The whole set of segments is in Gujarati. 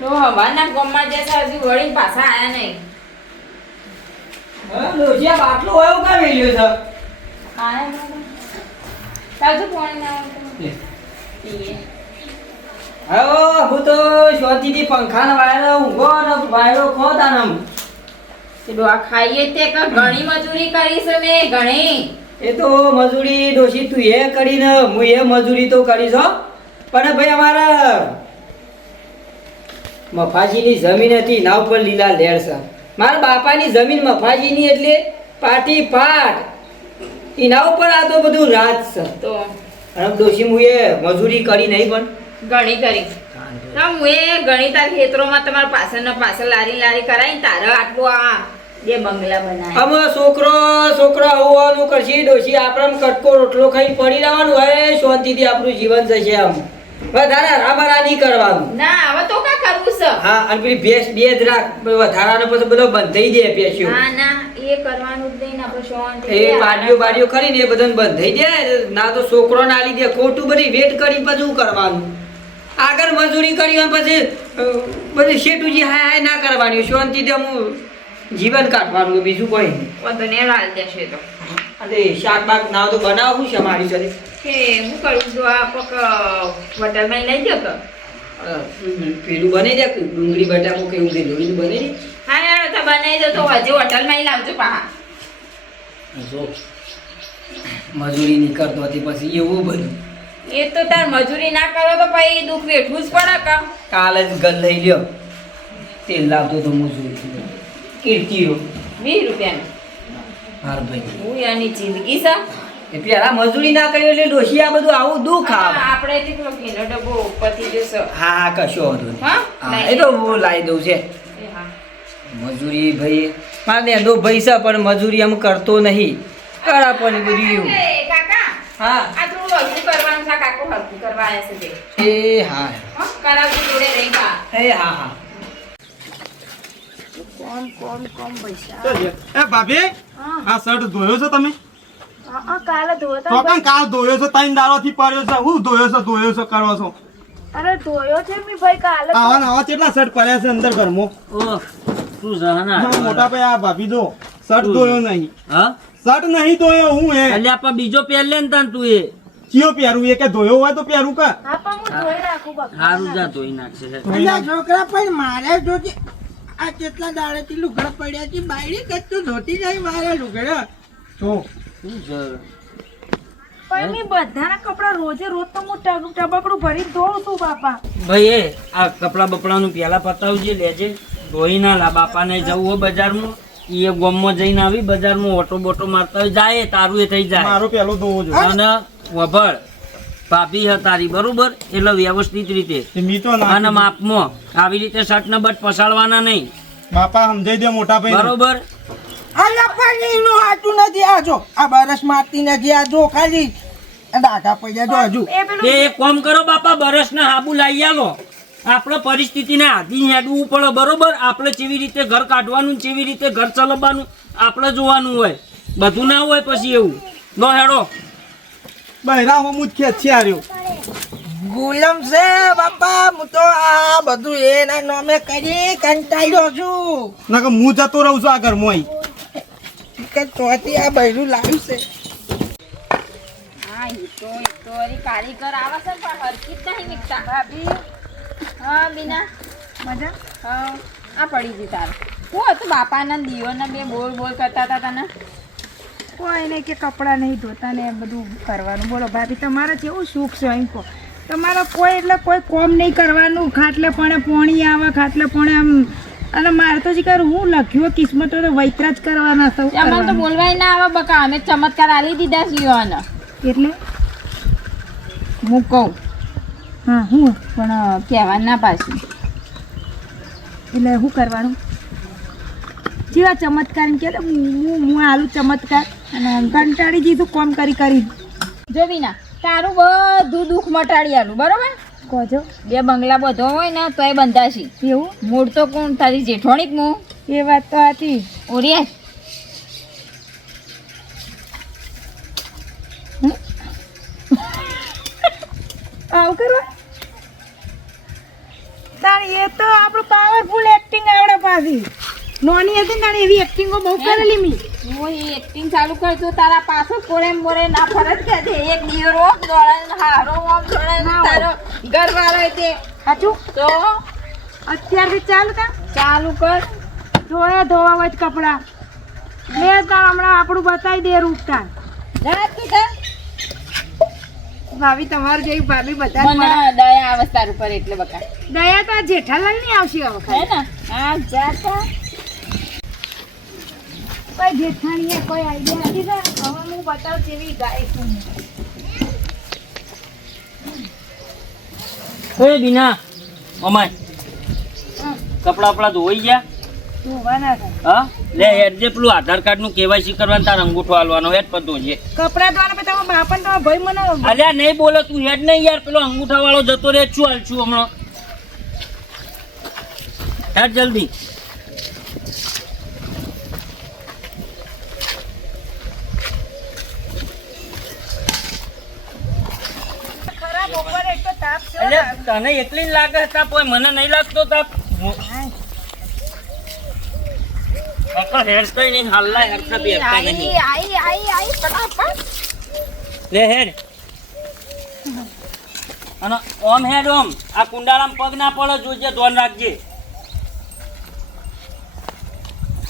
તો હવાના ગામમાં જતા હજુ વળી પાછા આયા નહીં. હા લોજિયા બાટલો હોય એવું કામ મેલ્યો છે. આયા નહીં. તાજુ પાણી ના આવે પીએ. હવે હું તો શાંતિથી પંખાના વાયરો ઊંઘો ને વાયરો ખો તાનમ. તે ડોહા ખાઈએ તે કે ઘણી મજૂરી કરી છે મેં ઘણી. એ તો મજૂરી ડોશી તું એ કરીને હું એ મજૂરી તો કરીશ હો. પણ ભાઈ અમારા મફાજીની જમીન હતી ના ઉપર લીલા લેર છે. મારા બાપાની જમીન મફાજીની એટલે પાટી પાટ એના ઉપર આ તો બધું રાજ છે. તો અને ડોશી હું એ મજૂરી કરી નહીં પણ ઘણી કરી. તો હું એ ઘણી તાર ખેતરોમાં તમારા પાછળ લારી લારી કરાવીને તારે આટલું આ બે બંગલા બનાવ્યા. અમે છોકરો આવવાનું કરશે ડોશી આપણે કટકો રોટલો ખાઈ પડી રહેવાનું હોય શાંતિથી આપણું જીવન જશે. આમ વધારે રામારા નહીં કરવાનું. ના હવે તો કા કરવું છે. હા અને પેલી ભેંસ બે જ રાખ વધારાનો પછી બધો બંધ થઈ જાય ભેંસ્યો. ના ના એ કરવાનું જ નહીં ને આપણે શાંતિ એ બાડીઓ કરીને એ બધાને બંધ થઈ જાય. ના તો છોકરોને આલી દે ખોટું બધી વેટ કરી પછી શું કરવાનું. આગળ મજૂરી કરી અને પછી બધી શેઠુજી હાય ના કરવાની શાંતિથી હું જીવન કાઢવાનું બીજું કોઈ નહીં. વધને લાલ દેશે તો અરે શાક બાક ના તો બનાવવું છે મારી સાથે. કે હું કરું છું આ પક હોટલમાં લઈ જાવ તો પેલું બની દે ડુંગળી બટાકો કેવું દે લોહીનું બની દે. હા યાર તો બનાવી દો તો હજી હોટલમાં લાવજો પાહા. જો મજૂરી નહીં કરતો હતી પછી એવું બધું. એ તો તાર મજૂરી ના કરો તો પછી દુઃખ વેઠવું જ પડે કા. કાલે જ ગલ લઈ લ્યો તેલ લાવતો તો મજૂરી કીર્તિઓ 20 રૂપિયાની. હાર ભાઈ હું એની જિંદગી છે. એ પેલા મજૂરી ના કરી એટલે ડોશી આ બધું આવું દુઃખ આવે. આપણે કેટલો ઘીનો ડબ્બો ઉપરથી જશો. હા કશો વાંધો નહીં. હા હા એ તો હું લાવી દઉં છે. એ હા મજૂરી ભાઈ મારે નેદો ભાઈ છે પણ મજૂરી આમ કરતો નહીં. કરા પણ બધું એવું. એ કાકા હા આ થોડું હલકું કરવાનું છે. કાકો હલકું કરવા આવ્યા છે તે. એ હા હા કરાવજો જોડે રહી કા. એ હા હા કોમ પૈસા. એ ભાભી આ શર્ટ ધોયો છો તમે? કાલે ધોયો તો પણ કાલ ધોયો છો, 3 દાડાથી પડ્યો છે. હું ધોયો છો કરો છો? અરે ધોયો છે મી ભાઈ કાલે. આવા નવા કેટલા શર્ટ પડ્યા છે અંદર ઘરમાં? ઓ તું જહાના હા, મોટા ભાઈ આ ભાભી જો શર્ટ ધોયો નહીં. હા શર્ટ નહીં ધોયો હું એ એટલે આપા બીજો પહેર લે ને તાન તું એ ચિયો પહેરું એ કે ધોયો હોય તો પહેરું કા? હા પણ હું ધોઈ નાખું બકા. હારું જા ધોઈ નાખશે. અલ્યા છોકરા પણ મારે જોજે આ કેટલા દાડેથી લુગડા પડ્યા છે બાયડી કચ્ચું ધોતી જાય મારે લુગડા તો શું છે પણ મી બધાના કપડા રોજ તો હું ટબકડું ભરી ધોઉં છું બાપા. ભાઈ એ આ કપડા બપડાનું પેલા પતાવજે લેજે ધોઈ ના લા બાપાને જવું હોય બજારમાં એ ગામમાં જઈને આવી બજારમાં ઓટો બોટો મારતા હોય જાય તારું એ થઈ જાય મારો પેલો ધોવો જો અને વભળ ભાભી હ તારી બરોબર એટલે વ્યવસ્થિત રીતે મી તો ના અને માપમાં આવી રીતે શર્ટ ને બટ પસાડવાના નહીં બાપા સમજાઈ દે મોટા ભાઈ બરોબર. અલ્યા પણ એનું હાચું નથી. આ જો આ બરસ મારતી નથી. આ જો ખાલી ડાઘા પડ્યા જો હજુ. એ પેલું તે એક કામ કરો બાપા બરસ ના હાબુ લાવી આલો. આપણે પરિસ્થિતિને આધીન હેડવું પડે બરોબર. આપણે કેવી રીતે ઘર કાઢવાનું કેવી રીતે ઘર ચલાવવાનું આપણે જોવાનું હોય. બધું ના હોય પછી એવું નો હેડો. બહેરા હું જ ખેત છે આર્યો ગુલામ છે બાપા. હું તો આ બધું એના નામે કરી કંટાળ્યો છું ના કે હું જતો રહું છું આ ઘરમાં કે તોથી આ બૈરું લાવ્યું છે. હા એ તો અરે કારીગર આવે છે પણ હરકી જ નહીં નીકળતા. ભાભી હા બીના મજા. હા આ પડી ગઈ તારે. હું હતું બાપાના દીવાના બે બોલ કરતા હતા તને. કોઈ નહીં કે કપડાં નહીં ધોતા ને એમ બધું કરવાનું. બોલો ભાભી તમારે કેવું સુખ છે એમ કહો. તમારે કોઈ એટલે કોઈ કોમ નહીં કરવાનું. ખાટલે પણ પોણી આવે ખાટલે પણ આમ. અને મારે તો જીકર હું લખ્યું કિસ્મતો તો વૈતરા જ કરવાના સૌ અમારે તો બોલવાય ના આવે બકા. અમે ચમત્કાર આલી દીધા જીવાના એટલે હું કહું હા હું પણ કહેવા ના પાછી. એટલે શું કરવાનું જેવા ચમત્કાર કે હું આલું ચમત્કાર અને કંટાળી દીધું કોમ કરી જો બીના તારું બધું દુઃખ મટાડી આલું બરોબર. કહો છો બે બંગલા બધો હોય ને તોય બંધાશી. એવું મૂળ તો કોણ તારી જેઠોણી હું એ વાત તો હતી. ઓરિયા આવું કરવા તાણ એ તો આપણે પાછી નોની હતી ને તારે એવી એક્ટિંગો બહુ કરેલી મી હું એ એક્ટિંગ ચાલુ કરજો તારા પાછો કોરે મોરે ના ફરજ કે દે એક દીરો દોડાને હારો આમ દોડાને તારો ઘર વાળો તે સાચું તો અત્યારથી ચાલુ તા ચાલુ કર ધોવા હોય કપડા લે તાર હમણાં આપણું બતાવી દે રૂપતા જા તું જા ભાભી તમારું જેવી ભાભી બધા જ મને મળે. દયા આવે તાર ઉપર એટલે બકા દયા તો આ જેઠાલાલ ની આવશે આ વખત હે ને હા જા તા કોઈ જેઠાણીએ કોઈ આઈડિયા નથી સર હવે હું બતાવું કેવી ગાય છું એ બીના અમાય કપડા બપડા ધોઈ ગયા ધોવાના છે હા લે હેડ જે પેલું આધાર કાર્ડ નું કેવાયસી કરવાનું તાર અંગૂઠો હાલવાનો હેડ પર ધોજે કપડા ધોવાના પછી તમારા બાપા ને તમારા ભાઈ મને અલ્યા નહીં બોલો તું હેડ નહીં યાર પેલો અંગૂઠા વાળો જતો રે છું હાલ છું હમણાં હેડ જલ્દી ખરાબ બપોરે એક તો તાપ છે અલ્યા તને એટલી જ લાગે છે તાપ હોય મને નહીં લાગતો તાપ કાકા હેડ કઈ નહીં હાલલા હરખા બેસતા નહીં આઈ ફટાફટ લે હેડ અને ઓમ હેડ ઓમ આ કુંડાળામાં પગ ના પડે જોજે ધ્યાન રાખજે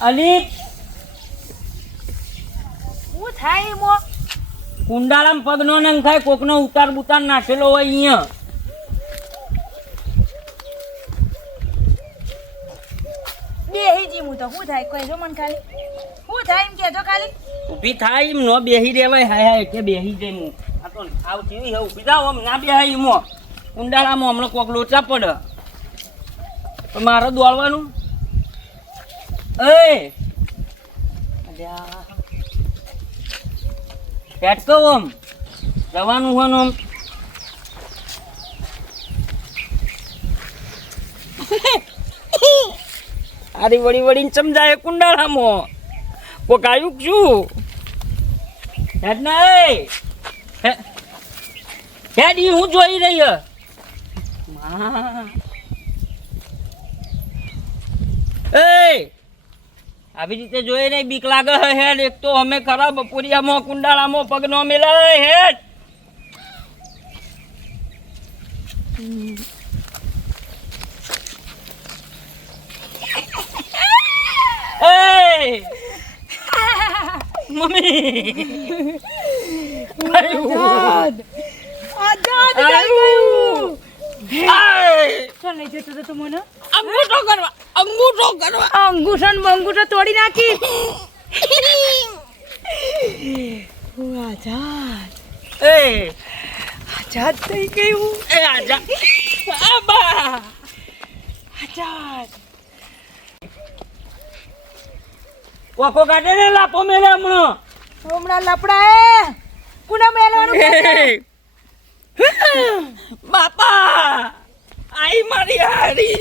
અલી શું થાય મો કુંડાળામાં પગ નો નંખાય કોકનો ઉતાર બુતાર નાખેલો હોય અહીંયા બેહી જી હું તો શું થાય કોઈ જો મન ખાલી શું થાય એમ કેજો ખાલી ઊભી થાય એમ નો બેહી રેવાય હાય હાય એટલે બેહી જાય હું આ તો આવ જેવી હે ઊભી થાવ આમ ના બેહાય એમો કુંડાળામાં હમણાં કોક લોચા પડે તો મારે દોડવાનું એ અલ્યા પેટ કહો આમ જવાનું હોય ને આમ આરી વળી વળીને સમજાય કુંડાળામાં કોક આવ્યું કે શું હેડ ના હેડ ઈ હું જોઈ રહી હે એ આવી રીતે જોઈ નહીં બીક લાગે હે હેડ એક તો અમે ખરા બપોરિયામાં કુંડાળામાં પગ નો મેલાય હેડ એ મમ્મી આજાદ આજાદ થઈ ગયું ચાલ લઈ જતો તો તું મને અંગૂઠો કરવા અંગૂઠો ને બંગૂઠો તોડી નાખી આજાદ એ આજાદ થઈ ગયું એ આજા આબા આજાદ કોકો કાઢે ને લાપો મેલે હમણાં હમણાં લપડા કુના મેલવાનું બાપા આઈ મારી હારી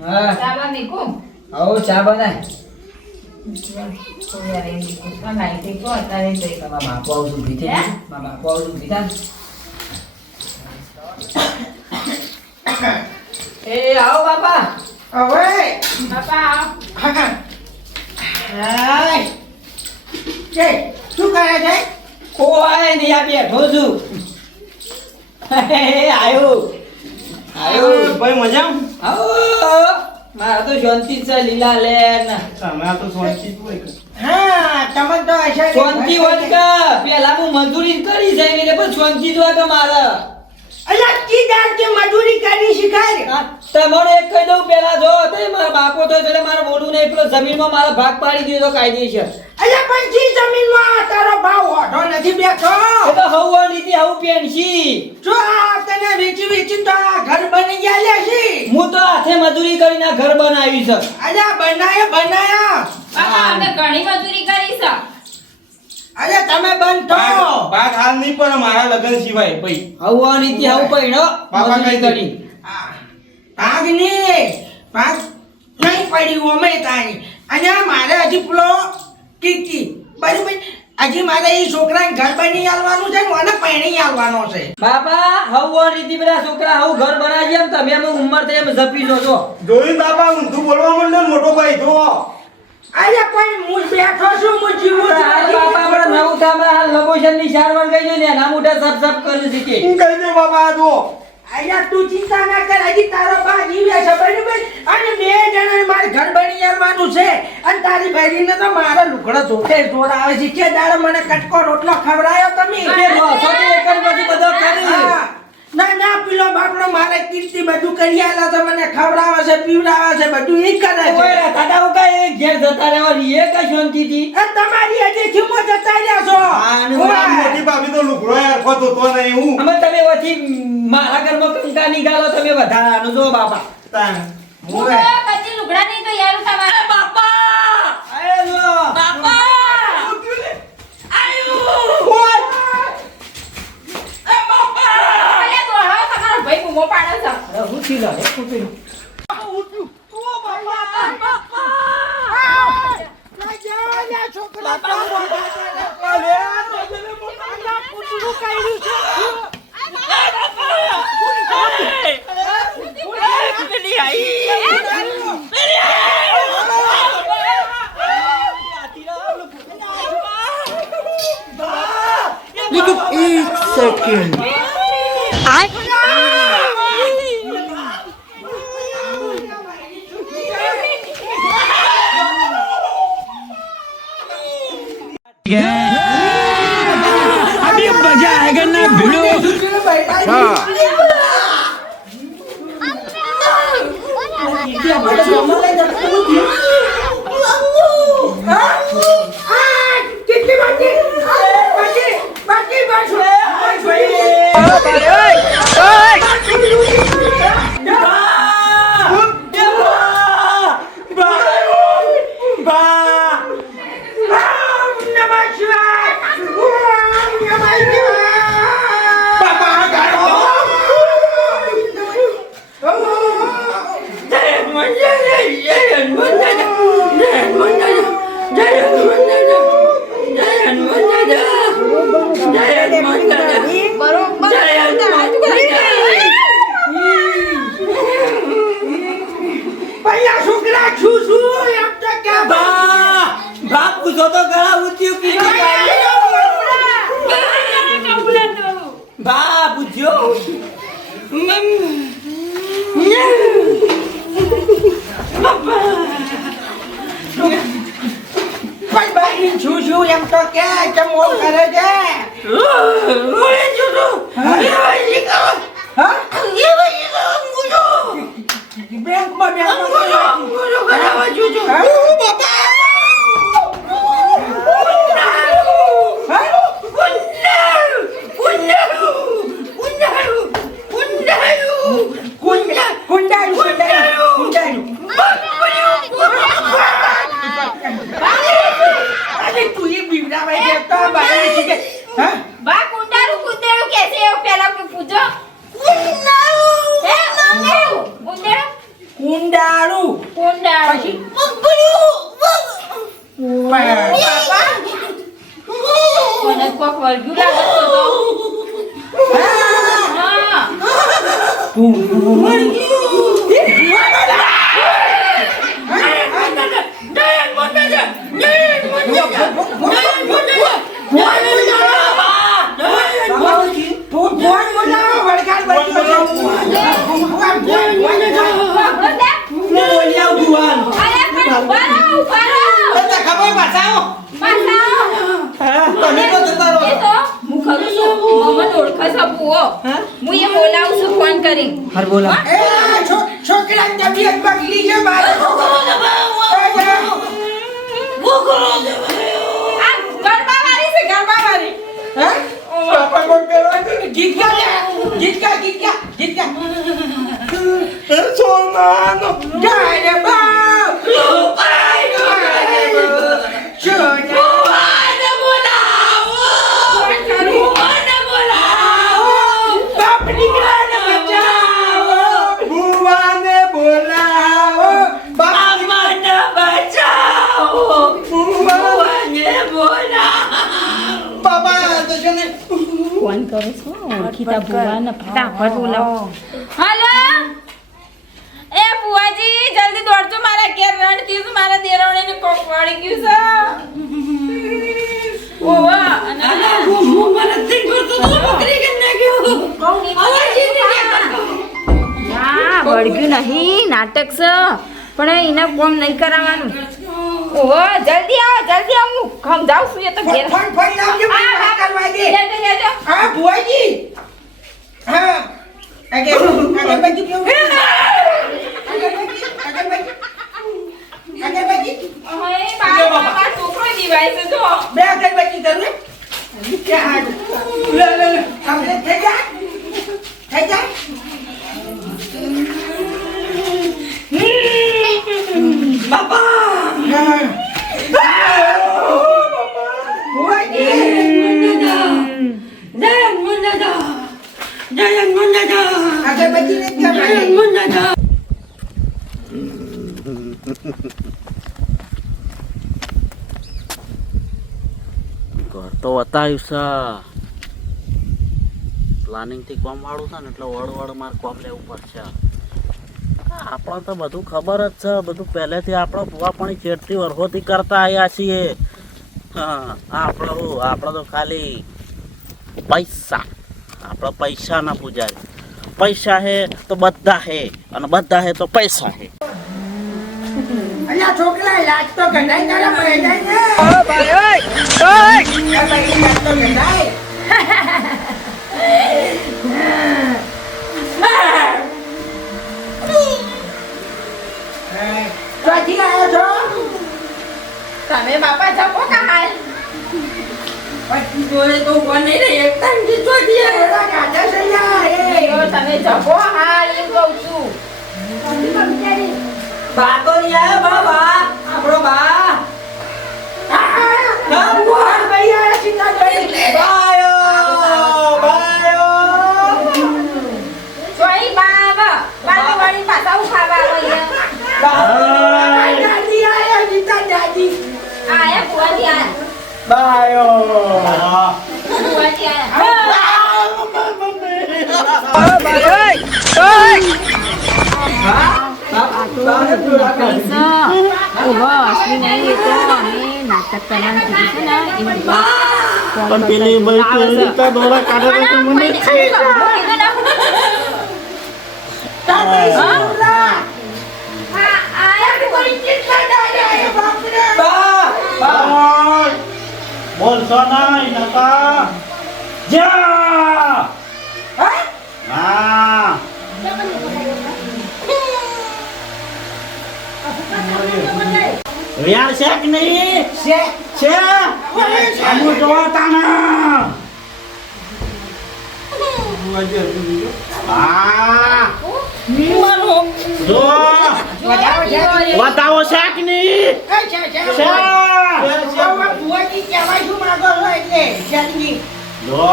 હા ચાલો નીકુ આવો ચા બનાય મારા બાપુ આવું ઊભી થઈ હે? મારા બાપુ આવું ઊભી થાય એ આવો બાપા હવે બાપા હાય કે શું કરે છે કોઈ નહીં આ બેઠો છું આયો ભાઈ મજા આવો મારા તો શાંતિ છે લીલા લેન તમે તો શાંતિ હોય હા તમે તો હશે શાંતિ હોત કે પેલા હું મજૂરી જ કરી છે એટલે પણ શાંતિ જ હોય કે મારે અલ્યા કી દાર કે મજૂરી કરી શીખાય તમારે એક કહી દઉં પેલા જો તો મારા બાપો તો એટલે મારા મોઢું ને એટલો જમીનમાં મારા ભાગ પાડી દીધો કાયદેસર અલ્યા પણ જી જમીનમાં તારો ભાવ ઓઢો નથી બેઠો એ તો હવા નીતિ આવું પેન્સી જો આ તને વેચી વેચી તો આ ઘર બની ગયા લે છે હું તો હાથે મજૂરી કરીને આ ઘર બનાવી છે અલ્યા બનાયા બાપા અમે ઘણી મજૂરી કરી છે અલ્યા તમે બંધ થો બાદ હાલ નહીં પણ મારા લગ્ન સિવાય ભાઈ હવા નીતિ આવું પડ્યો બાપા મજૂરી કઈ કરી ભાગ નહીં પડી અમે તારી અને મારે હજી પેલો કીકી બરાબર હજી મારે એ છોકરાને ઘર બની આલવાનું છે ને મને પૈણી આલવાનો છે. બાપા હવ આ રીતે બધા છોકરા હવ ઘર બનાવી એમ તમે એમ ઉંમર થઈ એમ ઝપી જો છો. જોયું બાપા ઊંધું બોલવા માંડ્યો ને મોટો ભાઈ જો અરે પણ હું બેઠો છું હું જીવું છું. બાપા આપણે નવું ગામડા હાલ લોકેશનની સારવાર ગઈ છે ને એના મોટા સપ સપ કરી દીધી. હું કહી દે બાપા આ જો અલ્યા તું ચિંતા ના કર હજી તારો બા જીવે છે બરાબર અને બે જણાને મારે ઘર બની આવવાનું છે અને તારી બહેરીને તો મારા લુગડો જોતે જોર આવે છે કે દાડે મને કટકો રોટલો ખવડાયો તમે તે બસો તે એકર પછી બધો કરી. હા. ના ના પેલો બાપડો મારે કીર્તિ બધું કરી આલા તો મને ખવડાવે છે પીવડાવે છે બધું ઈ કરે છે. ઓય દાદા ઉકા એ ઘેર જતા રહેવાની એ કઈ શાંતિથી. આ તમારી હજી ખીમો જતા રહ્યા છો આને મોટી ભાભી તો લુગડો યાર ખોતો તો નહીં હું અમે તમે વચ્ચે મારા ઘરમાં કંકા નીકાળો તમે વધારાનું જો બાપા. તાણ. હું તો કદી લુગડા નહીં તો યાર તમારે બાપા આયો જો. બાપા અલ્યા દોડાવો તમારો ભાઈ બૂમો પાડે છે. અરે હું થી લે હું થી લે. બાપ પૂછો તો ગળા ઊંચી બા પૂછ્યો ભાઈ છું છું એમ તો કે ચમો કરે છે બેંકમાં બા કુંડારું કુંદેરું કેસે એવું પેલા કે પૂછો હે કુંદેરું કુંડાળું કુંડારું પછી બાપા કોને કોક વળગ્યું લાગતો તો હા હર બોલા છોકરાની તબિયત બગડી છે મારે ગીત ગા સોનાનો ગાય બા ભુવાને બોલાવો બાપ મને બચાવો ભુવા છે ને ફોન કરો છો ઓળખીતા ભુવાને ફટાફટ બોલાવો. હલો એ ભુવાજી જલ્દી દોડજો મારા ઘેર રણ થયું છે મારા દેરાણીને કોક વળી ગયું છે ઓવા અને હું મને think કરતો તો બકરી કે નાખ્યો અવાજી ને ના વળગ્યું નહીં નાટક છે પણ એને કોમ નહીં કરાવવાનું ઓહો જલ્દી આવો હું સમજાવું છું એ તો ઘેર ફોન લાવજો મને વાત કરવા દે લેજો હા ભુવાજી હા અગરબત્તી કેવું અગરબત્તી ઓય બાપા છોકરો દીવાય છે જો બે અગરબત્તી કરું કે આ લે કમ્પ્લીટ થઈ જાય ઘર તો બતાવ્યું છે પ્લાનિંગ થી કોમ વાળું છે ને એટલે વડ મારે કોમ લેવું પડશે આપણે તો બધું ખબર જ છે બધું પહેલેથી આપણે ભૂવા પણ ચેડતી વર્ષોથી કરતા આવ્યા છીએ હા આપણે તો ખાલી પૈસા આપણે પૈસા ના પૂજાય પૈસા હે તો બધા હે અને બધા હે તો પૈસા હે અલ્યા છોકરા લાજ તો ગંડાઈ તારા પડે જાય ને ઓ ભાઈ ઓય ભાઈ લાજ તો ગંડાઈ ક્યાંથી આવ્યો છો તમે બાપા જપો કાલ પછી જોડે તો બની રહી એક ટાઈમ થી ચોટી આવ્યો ગાડા સૈયા એ તમે જપો હાલ એમ કહું છું બા તો નહીં આયો બાબા આપણો બા સોઈ બાબા બાબા વાળી પાછા ઉખાવા આયા ભુવાજી આયા ભુવાજી પણ પેલી દોરા કાઢે તો મને બોલશો નહીં નકા જા હા વ્યાર છે કે નહીં છે અમુ જોતા ના હા જો બતાવો છે કે નહીં જો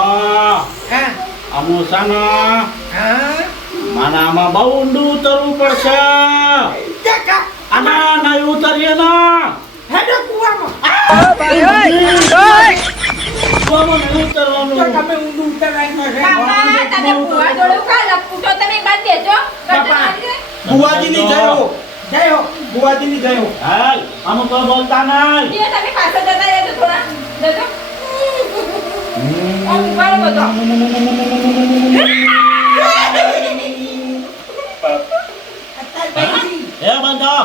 અમુ સાના મને આમાં બહુ ઊંડું ઉતરવું પડશે આના નહીં ઉતરીએ ના બાપા તમે ભુવા જોડે કા લપુટો તમે બાદ દેજો બુવાજીની જય હો બુવાજીની જય હો હાલ અમુક બોલતા નહીં એ તમે પાછા જતા રહેજો થોડા જજો ઉભા રહો બધો એ બંધો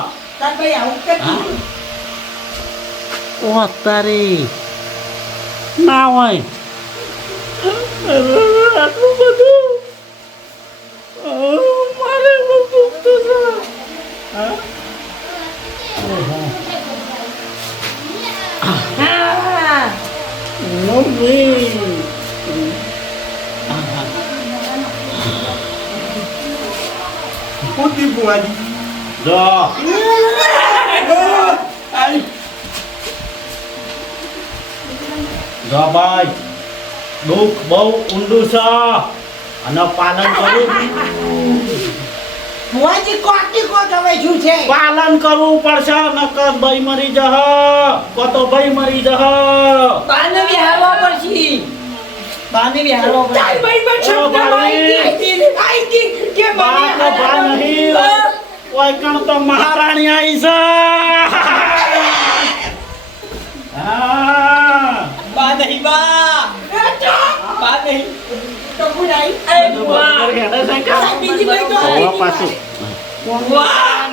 ઓ તારી ના હોય આટલું બધું મારે બધું તો કોટી બુવાજી જો જો ભાઈ દુઃખ બહુ ઊંડું છે અને પાલન પાલન કરવું પડશે નકર ભાઈ મરી જહ કો તો ભાઈ મરી જહ બાને બી હારવા પડશે બાની બેહારો તારી બહેન પણ ઓ સપનામાં ભાઈ. આઈ હતી કે બા મને તો બા નહીં ઓય કણ તો મહારાણી આવી છે હા બા નહીં બા બા નહીં તો ગુડાઈ બીજી બહેન તો હવે પાછું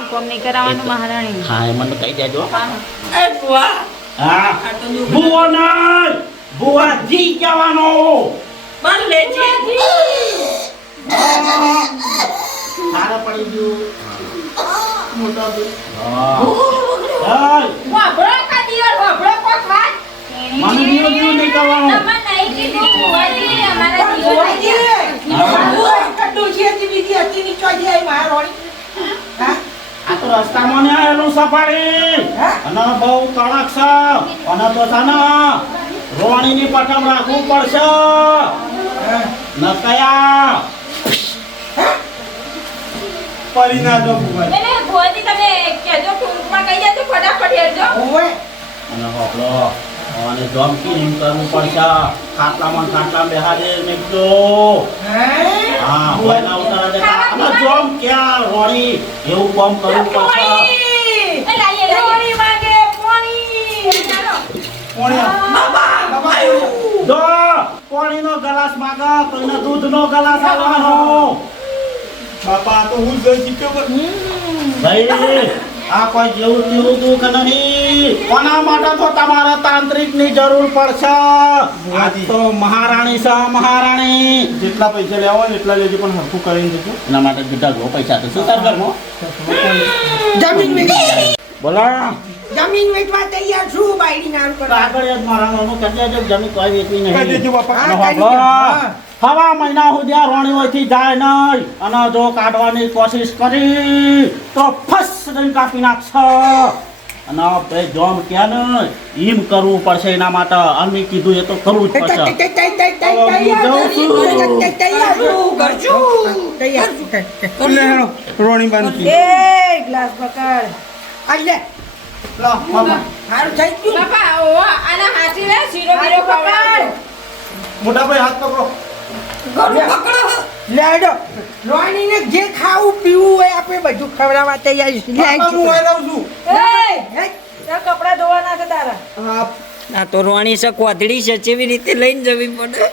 કોમ નહીં કરાવવાનું મહારાણી હા એ મને કહી દેજો એ બુઆ હા ભુવો નહીં ભુવાજી કહેવાનો પણ લેજે સારા પડી ગયું મોટો હા વાપરો કા દિયર વાપરો કોક વાત મને દીવો દીવો નહીં કરવાનો તમે નહીં કીધું બુઆજી અમારા ગુડાઈ દિયર કડું છે તી બીજી હતી ની ચોજી આવી મારોણી હા આ તો રસ્તામાં ને આવેલું સફારી હા? અને બહુ કડક છે અને તો છે ને રોણીની પઠમ રાખવું પડશે નકયા પડી ના દો ભુવાજી. એને બુઆજી તમે કહેજો ટૂંકમાં કહી દેજો ફટાફટ હેરજો ઓવે અને હોપલો અને ધમકી એમ કરવું પડશે ખાટલામાં બેહાડે નીકળો હે હા ભોયના ઉતારા દેતા અને જોમ ક્યાં રોણી એવું કામ કરવું પડશે એ લાઈએ લાઈએ માંગે પાણી ચાલો જો પાણીનો ગ્લાસ માંગા તો એને દૂધનો ગ્લાસ આવવાનો બાપા તો હું જ જીત્યો પણ ભાઈ આ કોઈ જેવું તેવું દુઃખ નહીં કોના માટે તો તમારે તાંત્રિકની જરૂર પડશે આ તો મહારાણી છે મહારાણી જેટલા પૈસા લેવા હોય ને એટલા લેજો પણ હરખું કરીને જજો. એના માટે કીધા જો પૈસા તો શું તાર ઘરમાં જમીન વેચી બોલો જમીન વેચવા તૈયાર છું બાયડી નામ તો કરવા આગળ જ મહારાણાનું કહી દેજો જમીન કોઈ વેચવી કહી નહીં દેજો બાપા. હા, અને કરી હોભળો, દે. હવા મહિના સુધી આ રોણી હોયથી જાય નહીં અને જો કાઢવાની કોશિશ કરી તો ફસ દઈને કાપી નાખશે અને બે જોમ કે ને એમ કરવું પડશે એના માટે અમે કીધું એ તો કરવું જ પડશે લે હેડો, રોણી બાંધી. એ ગ્લાસ પકડ લો, બાપા. બાપા ઓ આના હાથી રે શીરો બીરો ખવડાવજો મોટા ભાઈ હાથ પકડો. જે ખાવું પીવું હોય આપણે બધું ખવડાવવા તૈયાર છીએ. બાપા, હું અહીં રહું છું. કપડા ધોવાના છે તારા હા, આ તો રોણી છે કોથળી છે કેવી રીતે લઈને જવી પડે